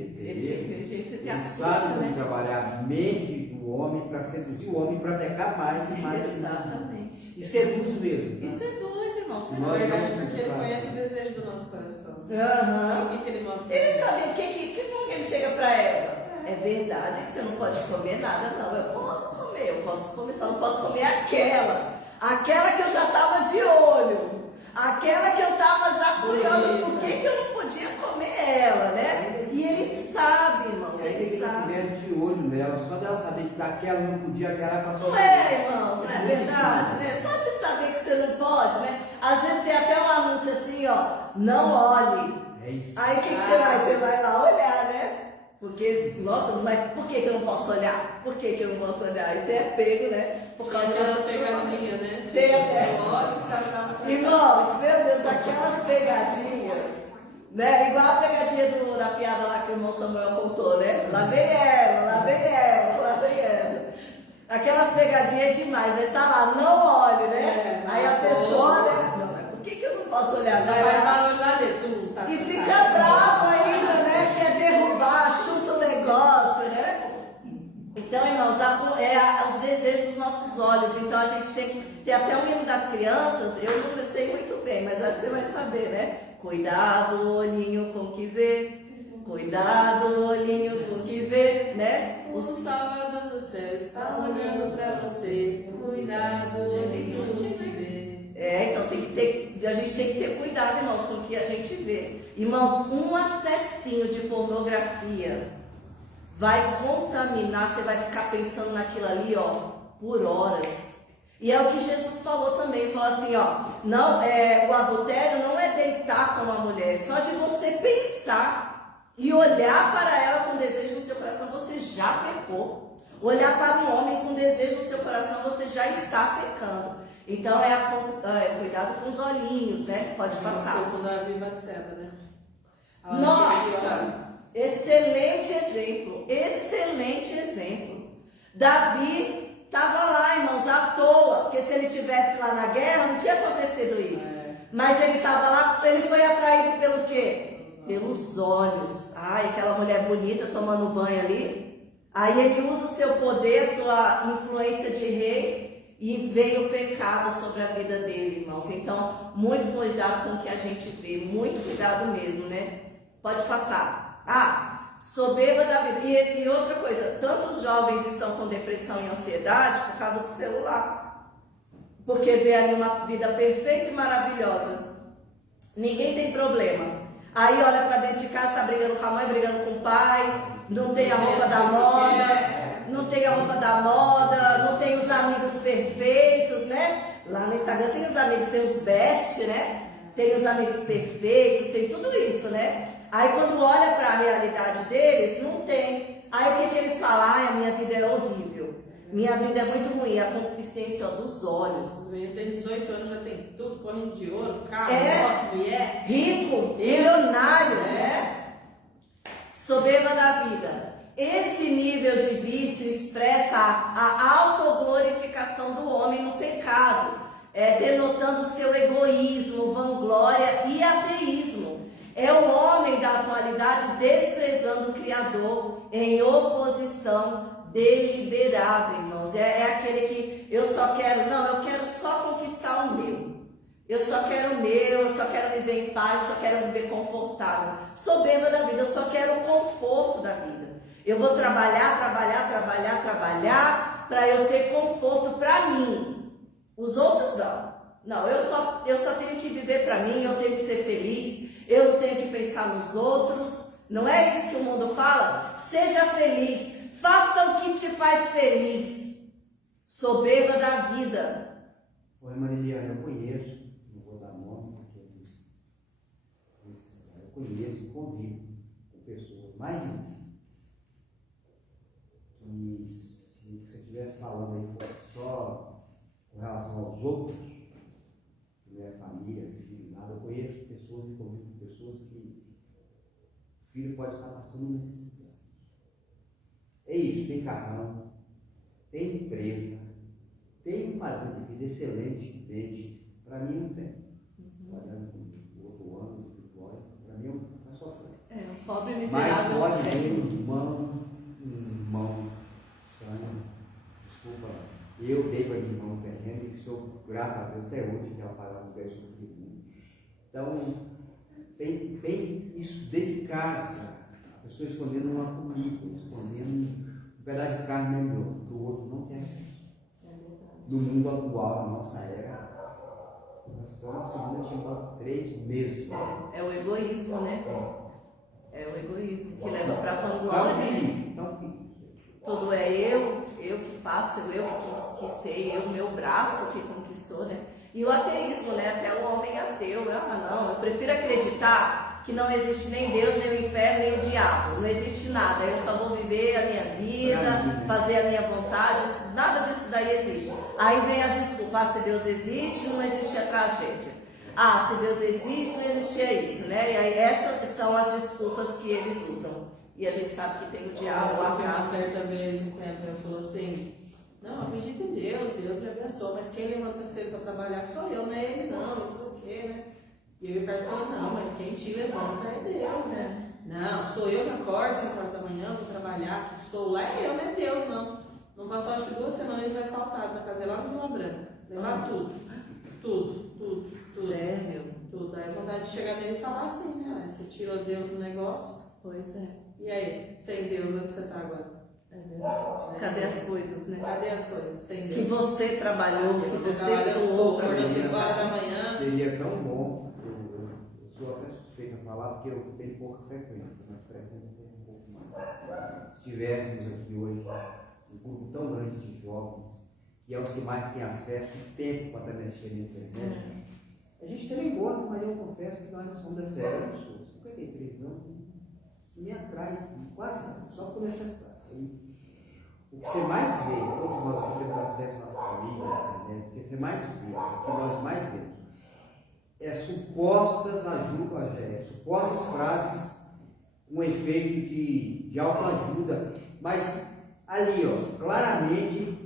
ele sabe como trabalhar a mente do homem para seduzir o homem para pecar mais e mais. Exatamente. E seduz mesmo. E seduz, irmãos. Na verdade, porque ele conhece o desejo do nosso coração. O que ele mostra? Ele sabe o que ele chega para ela. É verdade que você não pode comer nada, não. Eu posso comer, só não posso comer aquela. Aquela que eu já estava de olho. Aquela que eu estava já curiosa, por que eu não podia comer ela, né? E ele sabe, irmãos, ele sabe. Ele de olho nela, só dela saber que daquela não podia, aquela passou. Não é, irmãos, não é verdade, né? Só de saber que você não pode, né? Às vezes tem até um anúncio assim, ó, não olhe. É isso. Aí o que você vai? Você vai lá olhar, né? Porque, nossa, mas por que eu não posso olhar? Por que eu não posso olhar? Isso é pego, né? Por causa daquela pegadinha, né? Tem até. Irmãos, meu Deus, aquelas pegadinhas, né? Igual a pegadinha da piada lá que o irmão Samuel contou, né? Lá vem ela, lá vem ela, lá vem ela. Aquelas pegadinhas é demais. Ele tá lá, não olhe, né? Aí a pessoa, né? Não, mas por que eu não posso olhar? Vai barulho lá dentro. E fica bravo ainda, né? Quer derrubar, chuta o negócio, né? Então, irmãos, os desejos dos nossos olhos. Então, a gente tem até um hino das crianças. Eu não sei muito bem, mas acho que você vai saber, né? Cuidado, olhinho com que vê. Cuidado, olhinho com que vê, né? O Salvador do céu está olhando para você. Cuidado, olhinho com que vê. Então a gente tem que ter cuidado, irmãos, com o que a gente vê. Irmãos, um acessinho de pornografia vai contaminar, você vai ficar pensando naquilo ali, ó, por horas. E é o que Jesus falou também, ele falou assim, ó, não, o adultério não é deitar com a mulher, só de você pensar e olhar para ela com desejo no seu coração, você já pecou. Olhar para um homem com desejo no seu coração, você já está pecando. Então cuidado com os olhinhos, né? Pode passar. O Davi Batseba, né? Nossa! Excelente exemplo, excelente exemplo. Davi estava lá, irmãos, à toa, porque se ele estivesse lá na guerra, não tinha acontecido isso. Mas ele estava lá, ele foi atraído pelo quê? Pelos olhos. Ai, aquela mulher bonita tomando banho ali. Aí ele usa o seu poder, sua influência de rei, e veio o pecado sobre a vida dele, irmãos. Então, muito cuidado com o que a gente vê, muito cuidado mesmo, né? Pode passar. Soberba da vida. E outra coisa, tantos jovens estão com depressão e ansiedade por causa do celular. Porque vê ali uma vida perfeita e maravilhosa. Ninguém tem problema. Aí olha para dentro de casa, tá brigando com a mãe, brigando com o pai, não tem a roupa da moda, não tem a roupa da moda, não tem os amigos perfeitos, né? Lá no Instagram tem os amigos, tem os best, né? Tem os amigos perfeitos, tem tudo isso, né? Aí quando olha para a realidade deles, não tem. Aí o que eles falam? Ai, a minha vida é horrível. Minha vida é muito ruim, a concupiscência dos olhos. Eu tenho 18 anos, já tem tudo, correndo de ouro, carro, É. moto, mulher. Rico, milionário, né? Soberba da vida. Esse nível de vício expressa a autoglorificação do homem no pecado, denotando seu egoísmo, vanglória e ateísmo. É o homem da atualidade desprezando o Criador em oposição deliberada, irmãos. É aquele que eu só quero, não, eu quero só conquistar o meu. Eu só quero o meu, eu só quero viver em paz, só quero viver confortável. Soberba da vida, eu só quero o conforto da vida. Eu vou trabalhar para eu ter conforto para mim. Os outros não. Não, eu só tenho que viver para mim, eu tenho que ser feliz, eu não tenho que pensar nos outros. Não é isso que o mundo fala? Seja feliz, faça o que te faz feliz. Soberba da vida. Oi, Mariliana, eu conheço, não vou dar nome, porque eu conheço e convivo com pessoas mais de mim. E se você estivesse falando aí fosse só com relação aos outros, que não é família, filho, nada, eu conheço pessoas e convivo com pessoas que o filho pode estar passando necessidade. É isso, tem carrão, tem empresa, tem um padrão de vida excelente, bem, para mim não tem. Trabalhando com o outro ano, do escritório, para mim está sofrendo. Um pobre Mas miserável pode cego. ter um irmão, Sânia, desculpa, eu dei para minha irmã Fernanda, que sou grato a Deus até hoje, que ela pagava o preço do filho. Então, tem isso dentro de casa, a pessoa escondendo uma comida, escondendo um pedaço de carne melhor, que o outro não tem acesso. No mundo atual, na nossa era, nós estamos na segunda Timóteo 3 mesmo. É o egoísmo, né? É o egoísmo que leva para a Dá um vanglória. perigo, dá um perigo. Tudo é eu que faço, eu que conquistei, meu braço que conquistou, né? E o ateísmo, né? Até o homem ateu, não, eu prefiro acreditar que não existe nem Deus, nem o inferno, nem o diabo, não existe nada, eu só vou viver a minha vida, fazer a minha vontade, nada disso daí existe. Aí vem as desculpas, se Deus existe, não existe a tragédia. Se Deus existe, não existia isso, né? E aí essas são as desculpas que eles usam. E a gente sabe que tem o diabo, a Uma casa. certa vez um cunhado meu falou assim: não, acredito em Deus, Deus me abençoa, mas quem levanta cedo para trabalhar sou eu, não é ele não, não sei o quê, né? E eu e o Carlos falou: não, mas quem te levanta é Deus, né? Não, sou eu que acordo 5 horas da manhã, vou trabalhar, que estou lá, é eu, não é Deus não. Não passou acho que 2 semanas ele foi assaltado na casa lá no Vila Branca. Levar tudo. Sério? Tudo. Aí a vontade de chegar nele e falar assim, né? Você tirou Deus do negócio. Pois é. E aí, sem Deus, onde você está agora? É verdade. Cadê as coisas, né? Cadê as coisas sem Que Deus? você trabalhou, que você trabalhou, suou. acordou 5 horas da manhã. Seria tão bom, eu sou até suspeito a falar, porque eu tenho pouca frequência, mas pretendo ter um pouco mais. Se tivéssemos aqui hoje um grupo tão grande de jovens, que é os que mais têm acesso e tempo para estar mexendo na internet, a gente também gosta, mas eu confesso que nós não somos dessa era de pessoas. 53 anos não me atrai quase nada, só por necessidade. O que você mais vê, todos nós que temos acesso à família, né, o que você mais vê, o que nós mais vemos, é supostas ajudas, supostas frases com efeito de autoajuda, mas ali, claramente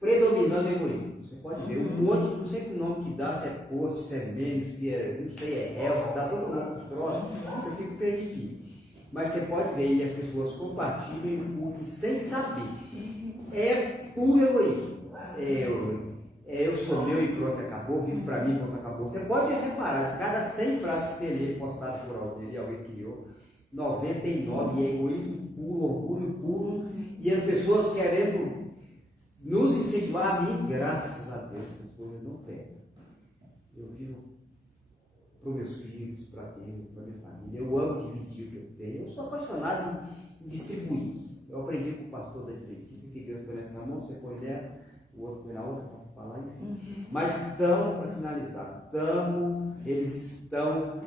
predominando o egoísmo. Você pode ver um monte, não sei que nome que dá, se é post, se é meme, se é, não sei, é health, dá todo nome dos troços, eu fico perdido. Mas você pode ver e as pessoas compartilham e curtem sem saber. É puro egoísmo. Eu sou meu e pronto, acabou, vivo para mim, pronto, acabou. Você pode reparar, de cada 100 frases que você lê postadas por alguém criou, 99 é egoísmo puro, orgulho puro, e as pessoas querendo nos incentivar a mim, graças a Deus, essas coisas não pegam. Eu vivo para os meus filhos, para Deus, para minha família. Eu amo dividir o que eu tenho. Eu sou apaixonado em distribuir. Eu aprendi com o pastor da Adventista que Deus põe nessa mão, você põe dessa, o outro põe na outra, para falar, enfim. Mas estão, para finalizar, eles estão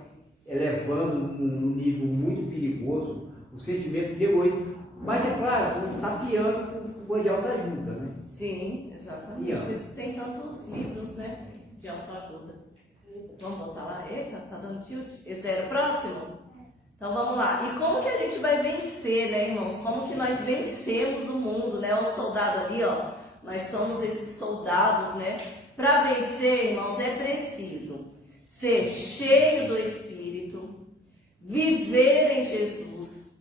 elevando num nível muito perigoso o sentimento de egoísmo. Mas é claro, tapeando com o de autoajuda, né? Sim, exatamente. Por isso tem tantos livros, né, de autoajuda. Vamos voltar lá? Eita, tá dando tilt? Esse daí era o próximo? Então vamos lá. E como que a gente vai vencer, né, irmãos? Como que nós vencemos o mundo, né? O soldado ali, ó. Nós somos esses soldados, né? Para vencer, irmãos, é preciso ser cheio do Espírito, viver em Jesus,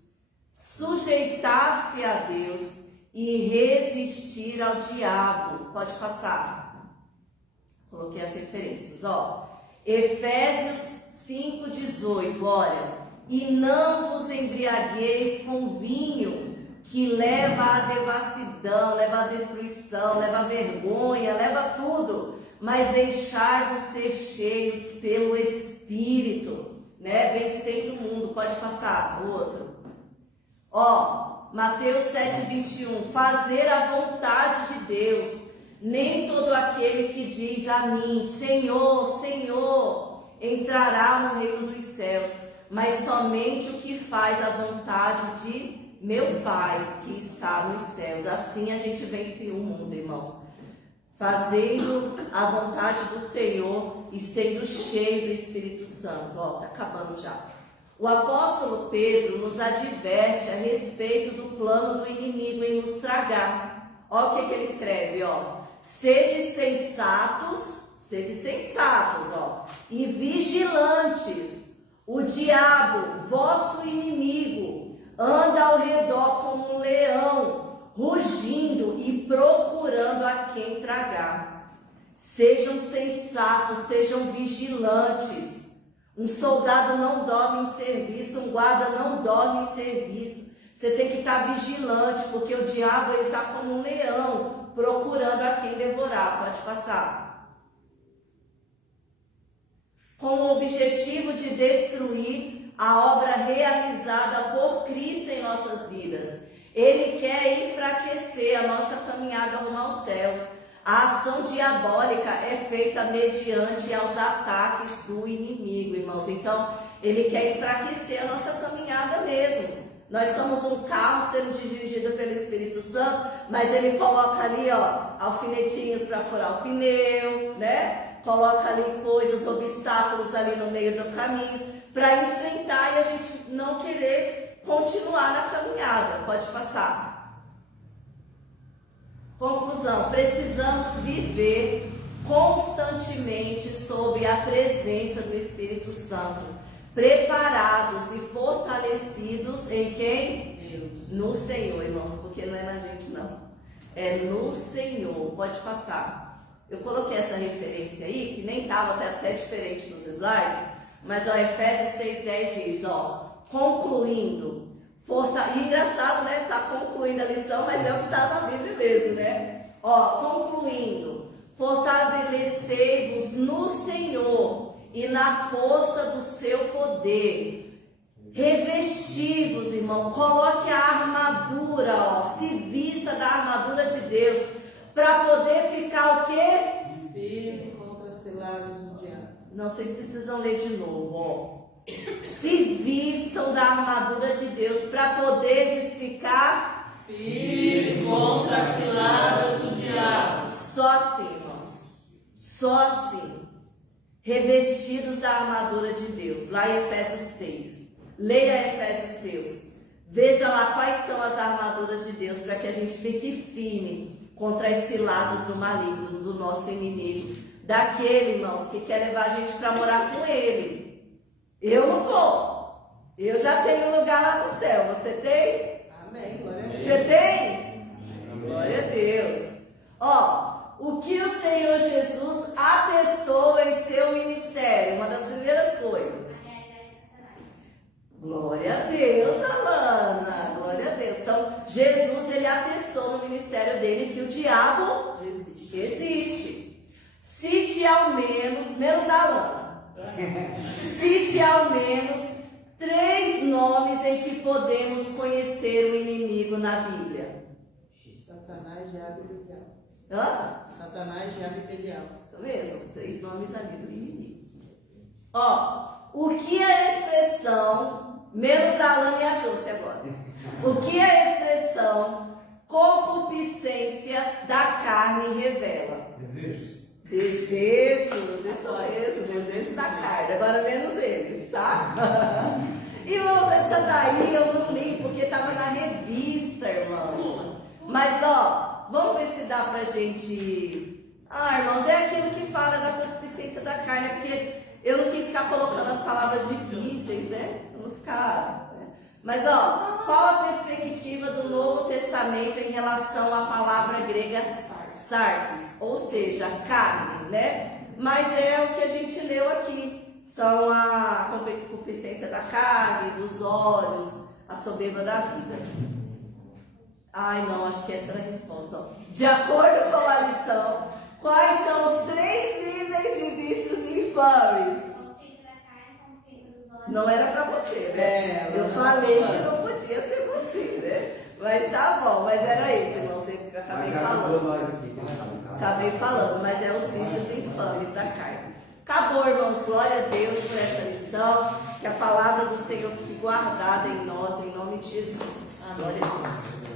sujeitar-se a Deus e resistir ao diabo. Pode passar. Coloquei as referências, ó. Efésios 5:18, olha. E não vos embriagueis com vinho, que leva à devassidão, leva à destruição, leva à vergonha, leva a tudo. Mas deixai-vos ser cheios pelo Espírito, né? Vencendo o mundo. Pode passar, o outro. Ó, Mateus 7:21, fazer a vontade de Deus. Nem todo aquele que diz a mim, Senhor, Senhor, entrará no reino dos céus, mas somente o que faz a vontade de meu Pai que está nos céus. Assim a gente vence o mundo, irmãos. Fazendo a vontade do Senhor e sendo cheio do Espírito Santo. Ó, tá acabando já. O apóstolo Pedro nos adverte a respeito do plano do inimigo em nos tragar. Ó o que ele escreve, ó. Sede sensatos, ó, e vigilantes. O diabo, vosso inimigo, anda ao redor como um leão, rugindo e procurando a quem tragar. Sejam sensatos, sejam vigilantes. Um soldado não dorme em serviço, um guarda não dorme em serviço. Você tem que estar vigilante, porque o diabo está como um leão, procurando a quem devorar. Pode passar. Com o objetivo de destruir a obra realizada por Cristo em nossas vidas. Ele quer enfraquecer a nossa caminhada rumo aos céus. A ação diabólica é feita mediante aos ataques do inimigo, irmãos. Então, ele quer enfraquecer a nossa caminhada mesmo. Nós somos um carro sendo dirigido pelo Espírito Santo, mas ele coloca ali, ó, alfinetinhos para furar o pneu, né? Coloca ali coisas, obstáculos ali no meio do caminho, para enfrentar e a gente não querer continuar na caminhada. Pode passar. Conclusão, precisamos viver constantemente sob a presença do Espírito Santo, preparados e fortalecidos em quem? Deus. No Senhor, irmãos, porque não é na gente não, é no Senhor. Pode passar. Eu coloquei essa referência aí, que nem estava até diferente nos slides, mas ó, Efésios 6:10 diz, ó, concluindo, engraçado, né? Tá concluindo a lição, mas é o que está na Bíblia mesmo, né? Ó, concluindo, fortalecei-vos no Senhor e na força do seu poder. Revesti-vos, irmão, coloque a armadura, ó, se vista da armadura de Deus, para poder ficar o quê? Firme contra as ciladas do diabo. Não, vocês precisam ler de novo, ó. Se vistam da armadura de Deus para poder ficar firmes contra as ciladas do diabo. Só assim, irmãos. Só assim. Revestidos da armadura de Deus. Lá em Efésios 6. Leia Efésios 6. Veja lá quais são as armaduras de Deus para que a gente fique firme contra as ciladas do maligno, do nosso inimigo. Daquele, irmãos, que quer levar a gente para morar com ele. Eu não vou. Eu já tenho um lugar lá no céu. Você tem? Amém. Glória a Deus. Você tem? Amém. Glória a Deus. Ó, o que o Senhor Jesus atestou em seu ministério? Uma das primeiras coisas. Glória a Deus, Alana. Glória a Deus. Então, Jesus, ele atestou no ministério dele que o diabo existe. Cite ao menos Alana. Cite ao menos 3 nomes em que podemos conhecer o inimigo na Bíblia. Satanás, Diabo e Belial. Hã? Satanás, Diabo e Belial. Isso mesmo, os 3 nomes ali do inimigo. Ó, o que a expressão, menos a Alane e a Júcia agora. O que a expressão concupiscência da carne revela? Desejos. Desejos, isso mesmo, desejos da carne. Agora menos eles, tá? Irmãos, essa daí eu não li porque estava na revista, irmãos. Mas ó, vamos ver se dá pra gente. Ah, irmãos, é aquilo que fala da concupiscência da carne, porque eu não quis ficar colocando as palavras difíceis, né? Pra não ficar. Né? Mas ó, qual a perspectiva do Novo Testamento em relação à palavra grega sarx, ou seja, carne, né? Mas é o que a gente leu aqui. São a concupiscência da carne, dos olhos, a soberba da vida. Ai, não, acho que essa era a resposta. Ó. De acordo com a lição, quais são os 3 níveis de vícios infames? Consciência da carne, consciência dos olhos. Não era pra você, né? Eu falei que não podia ser você, né? Mas tá bom, mas era isso, irmão. Eu acabei falando. Acabei falando, mas é os vícios infames da carne. Acabou, irmãos. Glória a Deus por essa lição. Que a palavra do Senhor fique guardada em nós, em nome de Jesus. Glória a Deus.